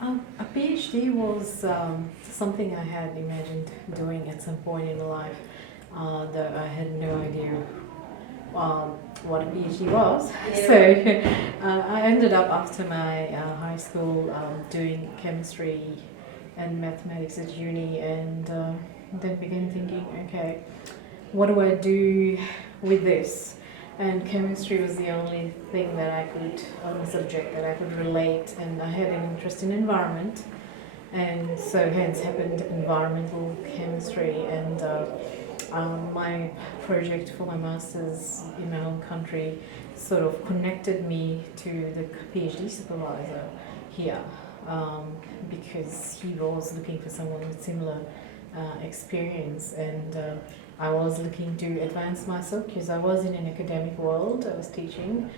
A PhD was something I had imagined doing at some point in life, though I had no idea what a PhD was. So I ended up after my high school doing chemistry and mathematics at uni, and then began thinking, okay, what do I do with this? And chemistry was the only thing that I could, only subject that I could relate, and I had an interest in environment, and so hence happened environmental chemistry. And my project for my master's in my home country sort of connected me to the PhD supervisor here, because he was looking for someone with similar experience, and I was looking to advance myself because I was in an academic world. I was teaching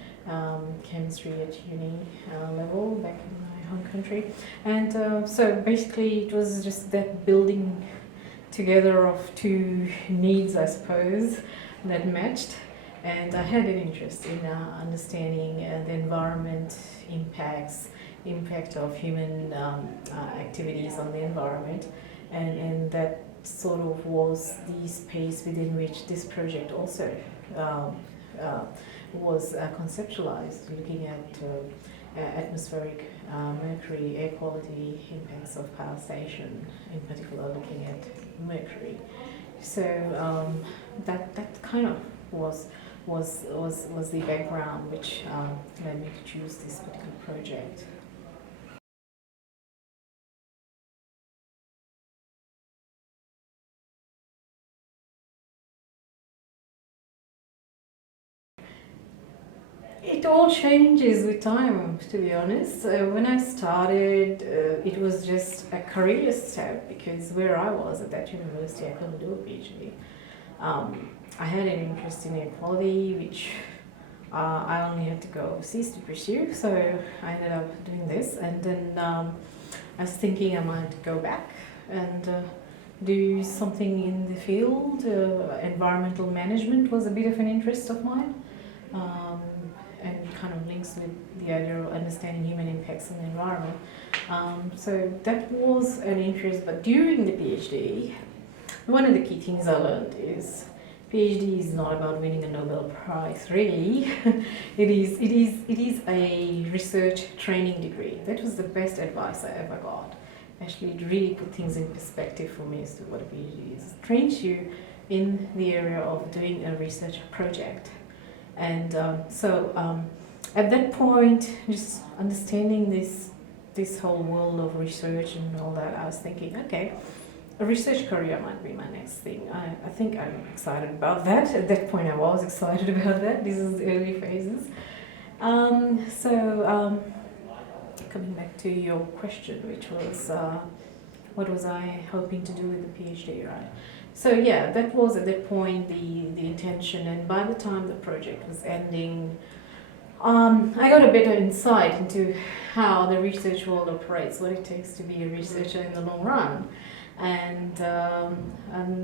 chemistry at uni level back in my home country, and so basically it was just that building together of two needs, I suppose, that matched. And I had an interest in understanding the environment impact of human activities on the environment, and that sort of was the space within which this project also um, was conceptualized, looking at atmospheric mercury air quality impacts of power station, in particular looking at mercury. So that kind of was the background which led me to choose this particular project. It all changes with time, to be honest. When I started, it was just a career step because where I was at that university, I couldn't do a PhD. I had an interest in equality, which I only had to go overseas to pursue, so I ended up doing this. And then I was thinking I might go back and do something in the field. Environmental management was a bit of an interest of mine. Um, and kind of links with the idea of understanding human impacts on the environment. So that was an interest, but during the PhD, one of the key things I learned is PhD is not about winning a Nobel Prize, really. it is a research training degree. That was the best advice I ever got. Actually, it really put things in perspective for me as to what a PhD is. It trains you in the area of doing a research project. And at that point, just understanding this whole world of research and all that, I was thinking, okay, a research career might be my next thing. I think I'm excited about that. At that point, I was excited about that. This is the early phases. Coming back to your question, which was what was I hoping to do with the PhD, right? So yeah, that was at that point the intention, and by the time the project was ending, I got a better insight into how the research world operates, what it takes to be a researcher in the long run, and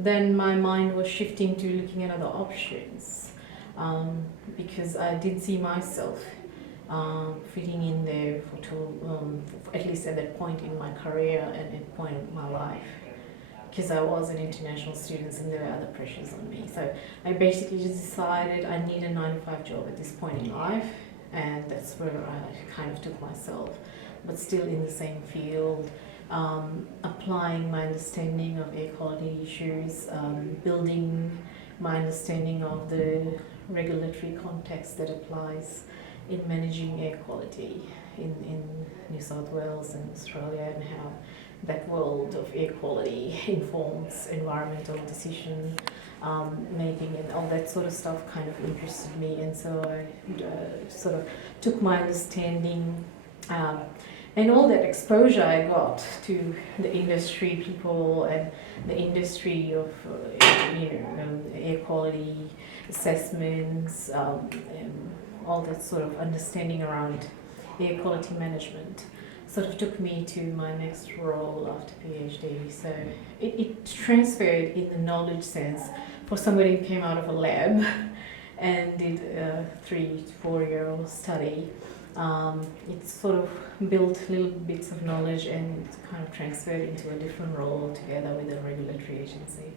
then my mind was shifting to looking at other options, because I did see myself fitting in there for at least at that point in my career and at point in my life, because I was an international student and there were other pressures on me. So I basically just decided I need a 9 to 5 job at this point in life, and that's where I kind of took myself, but still in the same field, applying my understanding of air quality issues, building my understanding of the regulatory context that applies in managing air quality in New South Wales and Australia, and how that world of air quality informs environmental decision making, and all that sort of stuff kind of interested me. And so I sort of took my understanding and all that exposure I got to the industry people and the industry of air quality assessments, and all that sort of understanding around air quality management sort of took me to my next role after PhD. So it transferred in the knowledge sense for somebody who came out of a lab and did a 3 to 4 year study. It's sort of built little bits of knowledge and it's kind of transferred into a different role altogether with a regulatory agency.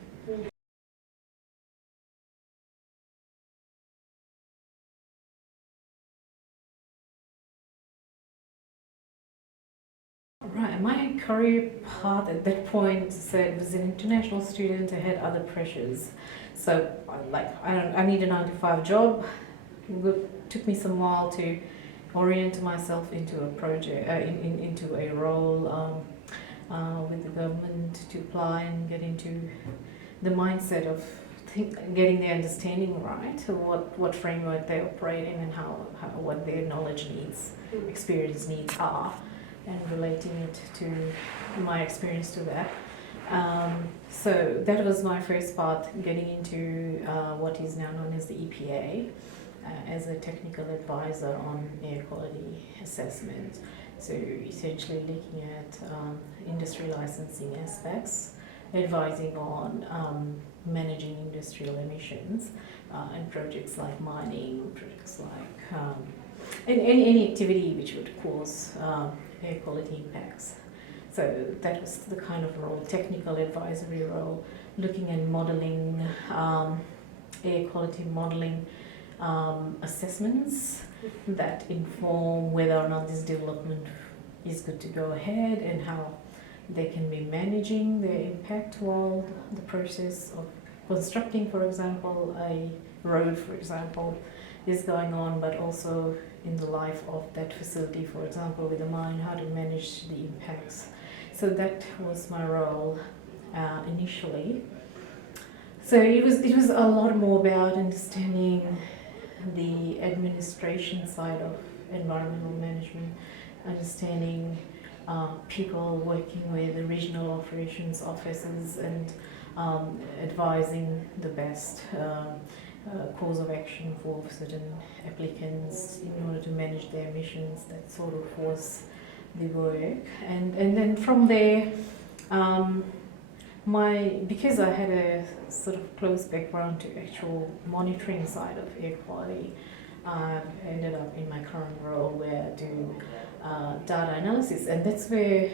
Right, my career path at that point said was an international student. I had other pressures, so I need a 9 to 5 job. It took me some while to orient myself into a project, into a role with the government to apply and get into the mindset of getting the understanding right of what framework they operate in and how what their knowledge needs, experience needs are, and relating it to my experience to that. So that was my first part, getting into what is now known as the EPA as a technical advisor on air quality assessment. So essentially looking at industry licensing aspects, advising on managing industrial emissions and projects like mining, projects like and any activity which would cause air quality impacts. So that was the kind of role, technical advisory role, looking at modelling, air quality modelling assessments that inform whether or not this development is good to go ahead and how they can be managing their impact while the process of constructing, for example, a road, for example, is going on, but also in the life of that facility, for example, with a mine, how to manage the impacts. So that was my role initially. So it was a lot more about understanding the administration side of environmental management, understanding people working with the regional operations offices and advising the best course of action for certain applicants in order to manage their emissions. That sort of was the work. And then from there, because I had a sort of close background to actual monitoring side of air quality, I ended up in my current role where I do data analysis, and that's where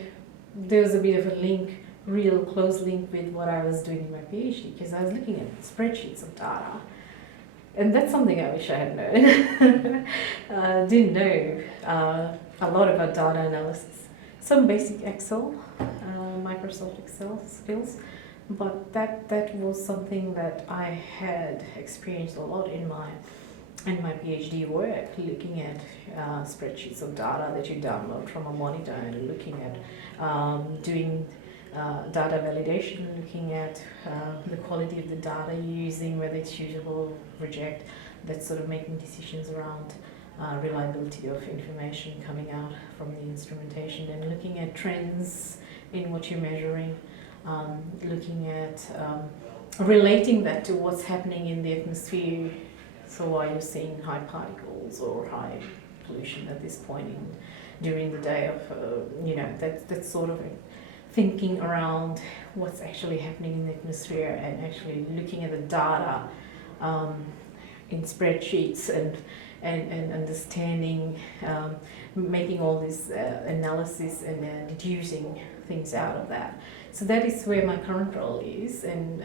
there's a bit of a link, real close link with what I was doing in my PhD, because I was looking at spreadsheets of data, and that's something I wish I had known. Didn't know a lot about data analysis, some basic Excel, Microsoft Excel skills, but that was something that I had experienced a lot in my PhD work, looking at spreadsheets of data that you download from a monitor and looking at doing data validation, looking at the quality of the data you're using, whether it's suitable, reject, that's sort of making decisions around reliability of information coming out from the instrumentation, and looking at trends in what you're measuring, looking at relating that to what's happening in the atmosphere. So are you seeing high particles or high pollution at this point during the day of, that's sort of thinking around what's actually happening in the atmosphere and actually looking at the data in spreadsheets and understanding, making all this analysis and deducing things out of that. So that is where my current role is, and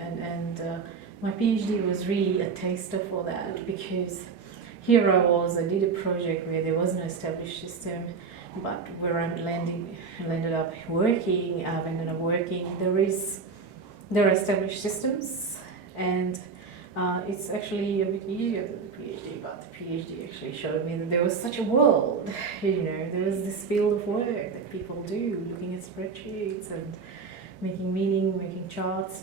my PhD was really a taster for that, because here I did a project where there was no established system, but where I've ended up working, there are established systems, and it's actually a bit easier than the PhD, but the PhD actually showed me that there was such a world, there was this field of work that people do, looking at spreadsheets and making meaning, making charts,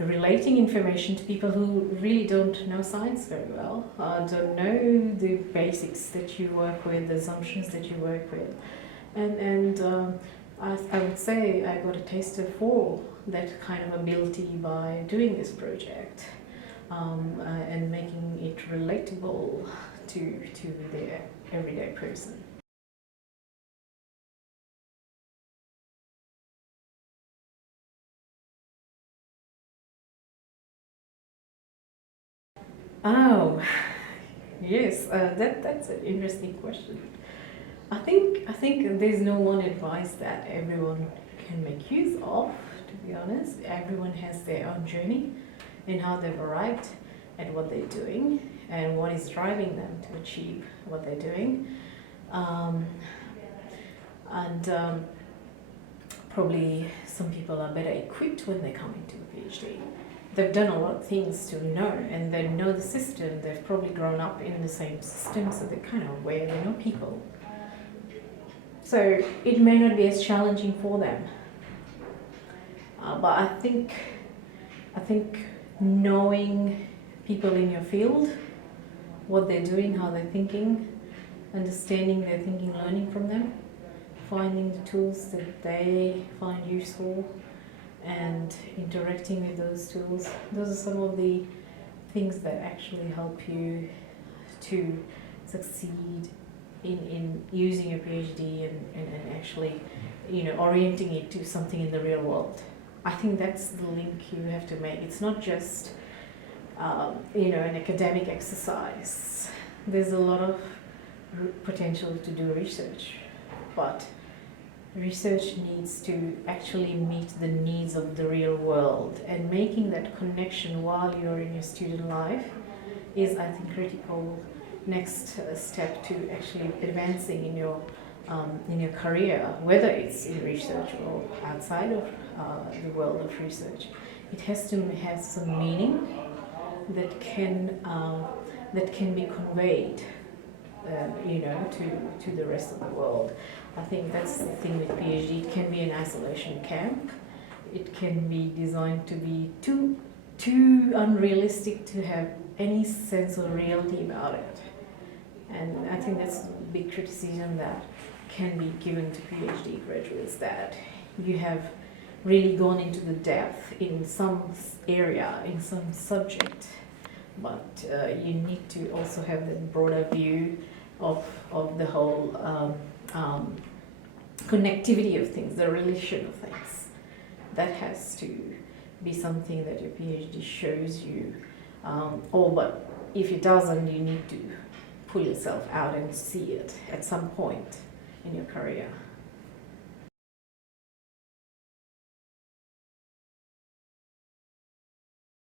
relating information to people who really don't know science very well, don't know the basics that you work with, the assumptions that you work with. And I would say I got a taster for that kind of ability by doing this project, and making it relatable to the everyday person. Oh, Yes, that's an interesting question. I think there's no one advice that everyone can make use of. To be honest, everyone has their own journey in how they've arrived at what they're doing and what is driving them to achieve what they're doing. Um, and probably some people are better equipped when they come into a PhD. They've done a lot of things to know, and they know the system. They've probably grown up in the same system, so they're kind of aware. They know people, so it may not be as challenging for them. But I think knowing people in your field, what they're doing, how they're thinking, understanding their thinking, learning from them, finding the tools that they find useful, and interacting with those tools. Those are some of the things that actually help you to succeed in using your PhD and actually, orienting it to something in the real world. I think that's the link you have to make. It's not just, an academic exercise. There's a lot of potential to do research, but research needs to actually meet the needs of the real world, and making that connection while you're in your student life is, I think, critical next step to actually advancing in your career, whether it's in research or outside of the world of research. It has to have some meaning that can be conveyed, to the rest of the world. I think that's the thing with PhD. It can be an isolation camp. It can be designed to be too unrealistic to have any sense of reality about it. And I think that's a big criticism that can be given to PhD graduates, that you have really gone into the depth in some area, in some subject, but you need to also have the broader view of the whole connectivity of things, the relation of things. That has to be something that your PhD shows you. But if it doesn't, you need to pull yourself out and see it at some point in your career.